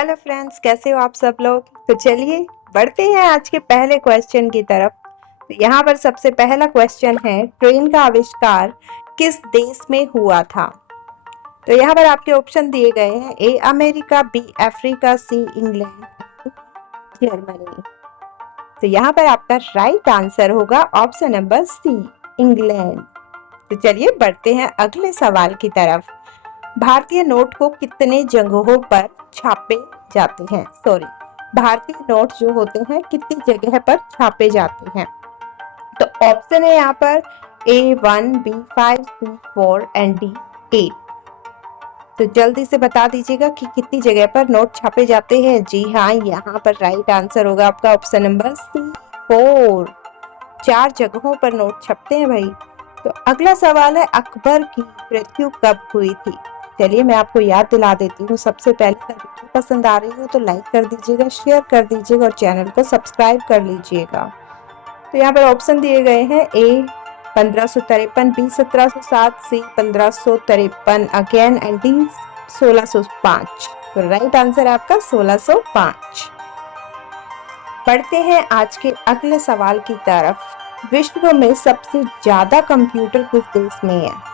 Hello friends, कैसे हो आप सब लोग। तो चलिए बढ़ते हैं आज के पहले क्वेश्चन की तरफ। तो यहाँ पर सबसे पहला क्वेश्चन है, ट्रेन का आविष्कार किस देश में हुआ था। तो यहाँ पर आपके ऑप्शन दिए गए हैं, A America, B Africa, C England, Germany. तो यहाँ पर आपका राइट आंसर होगा ऑप्शन नंबर सी, इंग्लैंड। तो चलिए बढ़ते हैं अगले सवाल की तरफ। भारतीय नोट को कितने जगहों पर छापे जाते हैं। भारतीय नोट जो होते हैं कितनी जगह पर छापे जाते हैं। तो ऑप्शन है यहाँ पर A1, B5, C4 and D8। तो जल्दी से बता दीजिएगा कि कितनी जगह पर नोट छापे जाते हैं। जी हाँ, यहाँ पर राइट आंसर होगा आपका ऑप्शन नंबर C4। 4 जगहों पर नोट छपते हैं भाई। तो अगला सवाल है, अकबर की मृत्यु कब हुई थी। चलिए मैं आपको याद दिला देती हूँ। सबसे पहले अगर वीडियो पसंद आ रही हो तो लाइक कर दीजिएगा, शेयर कर दीजिएगा और चैनल को सब्सक्राइब कर लीजिएगा। तो यहाँ पर ऑप्शन दिए गए हैं, A 1553, B 1707, C 1553 again and D 1605। तो राइट आंसर है आपका 1605। पढ़ते हैं आज के अगले सवाल की तरफ। विश्व में सबसे ज्यादा कंप्यूटर किस देश में है।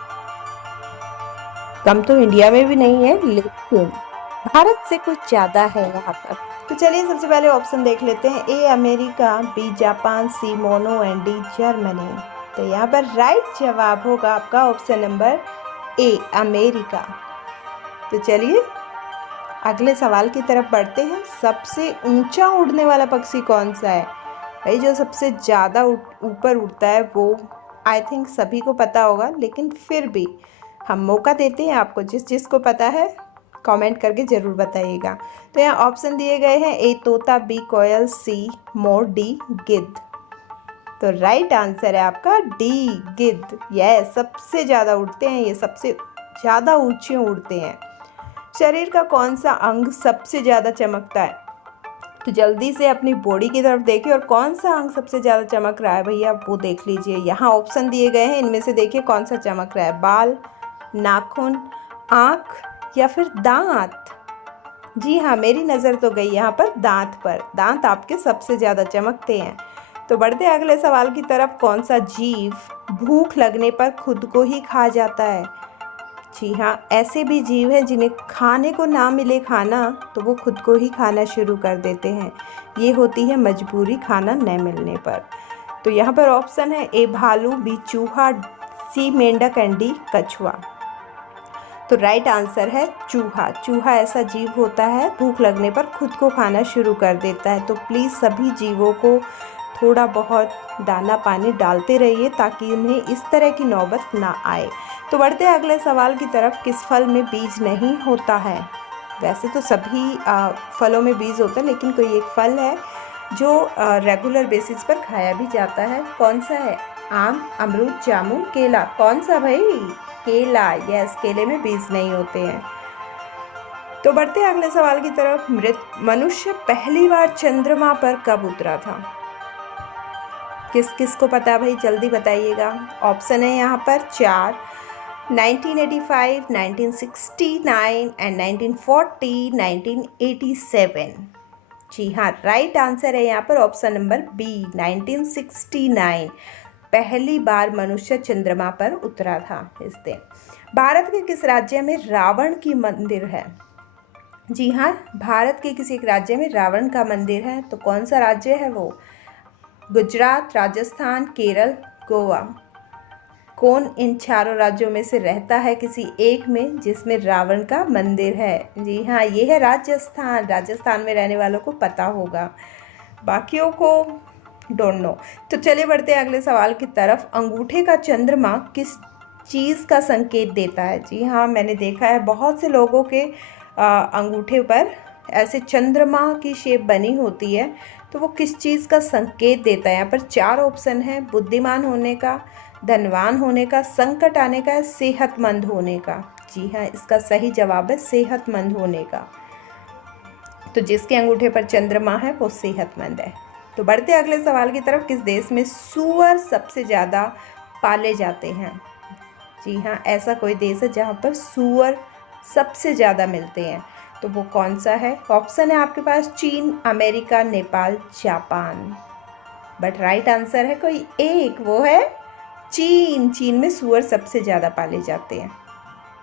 कम तो इंडिया में भी नहीं है, लेकिन भारत से कुछ ज्यादा है यहाँ पर। तो चलिए सबसे पहले ऑप्शन देख लेते हैं, A America, B Japan, C मोनो एंड डी जर्मनी। तो यहाँ पर राइट जवाब होगा आपका ऑप्शन नंबर ए, अमेरिका। तो चलिए अगले सवाल की तरफ बढ़ते हैं। सबसे ऊंचा उड़ने वाला पक्षी कौन सा है। भाई जो सबसे ज़्यादा ऊपर उड़ता है वो आई थिंक सभी को पता होगा, लेकिन फिर भी हम मौका देते हैं आपको, जिसको पता है कमेंट करके ज़रूर बताइएगा। तो यहाँ ऑप्शन दिए गए हैं, ए तोता, बी कोयल, सी मोर, डी गिद्ध। तो राइट आंसर है आपका डी गिद्ध। यह सबसे ज़्यादा उड़ते हैं, ये सबसे ज़्यादा ऊंचे उड़ते हैं। शरीर का कौन सा अंग सबसे ज़्यादा चमकता है। तो जल्दी से अपनी बॉडी की तरफ देखिए और कौन सा अंग सबसे ज़्यादा चमक रहा है भैया वो देख लीजिए। यहाँ ऑप्शन दिए गए हैं, इनमें से देखिए कौन सा चमक रहा है। बाल, नाखून, आँख या फिर दांत। जी हाँ, मेरी नज़र तो गई यहाँ पर दांत पर। दांत आपके सबसे ज़्यादा चमकते हैं। तो बढ़ते हैं अगले सवाल की तरफ। कौन सा जीव भूख लगने पर खुद को ही खा जाता है। जी हाँ, ऐसे भी जीव हैं जिन्हें खाने को ना मिले खाना तो वो खुद को ही खाना शुरू कर देते हैं। ये होती है मजबूरी, खाना न मिलने पर। तो यहाँ पर ऑप्शन है, ए भालू, बी चूहा, सी मेंढक एंड डी कछुआ। तो राइट आंसर है चूहा। चूहा ऐसा जीव होता है भूख लगने पर खुद को खाना शुरू कर देता है। तो प्लीज़ सभी जीवों को थोड़ा बहुत दाना पानी डालते रहिए ताकि उन्हें इस तरह की नौबत ना आए। तो बढ़ते हैं अगले सवाल की तरफ। किस फल में बीज नहीं होता है। वैसे तो सभी फलों में बीज होता है, लेकिन कोई एक फल है जो रेगुलर बेसिस पर खाया भी जाता है। कौन सा है। आम, अमरूद, जामुन, केला। कौन सा भाई। केला। यस, केले में बीज नहीं होते हैं। तो बढ़ते हैं अगले सवाल की तरफ। मनुष्य पहली बार चंद्रमा पर कब उतरा था। किस किस को पता है भाई, जल्दी बताइएगा। ऑप्शन है यहाँ पर 4, 1985, 1969 एंड 1940, 1987। जी हाँ, राइट आंसर है यहाँ पर ऑप्शन नंबर बी, 1969। पहली बार मनुष्य चंद्रमा पर उतरा था इस दिन। भारत के किस राज्य में रावण की मंदिर है। जी हाँ, भारत के किसी एक राज्य में रावण का मंदिर है। तो कौन सा राज्य है वो। गुजरात, राजस्थान, केरल, गोवा। कौन इन चारों राज्यों में से रहता है किसी एक में जिसमें रावण का मंदिर है। जी हाँ, ये है राजस्थान। राजस्थान में रहने वालों को पता होगा, बाकियों को डोंट नो। तो चलिए बढ़ते हैं अगले सवाल की तरफ। अंगूठे का चंद्रमा किस चीज़ का संकेत देता है। जी हाँ, मैंने देखा है बहुत से लोगों के अंगूठे पर ऐसे चंद्रमा की शेप बनी होती है। तो वो किस चीज़ का संकेत देता है। यहाँ पर 4 ऑप्शन है, बुद्धिमान होने का, धनवान होने का, संकट आने का, सेहतमंद होने का। जी हाँ, इसका सही जवाब है सेहतमंद होने का। तो जिसके अंगूठे पर चंद्रमा है वो सेहतमंद है। तो बढ़ते अगले सवाल की तरफ। किस देश में सूअर सबसे ज़्यादा पाले जाते हैं। जी हाँ, ऐसा कोई देश है जहाँ पर सूअर सबसे ज़्यादा मिलते हैं। तो तो वो कौन सा है? ऑप्शन है आपके पास चीन, America, Nepal, Japan. But right answer है कोई एक, वो है चीन। चीन में सूअर सबसे ज़्यादा पाले जाते हैं।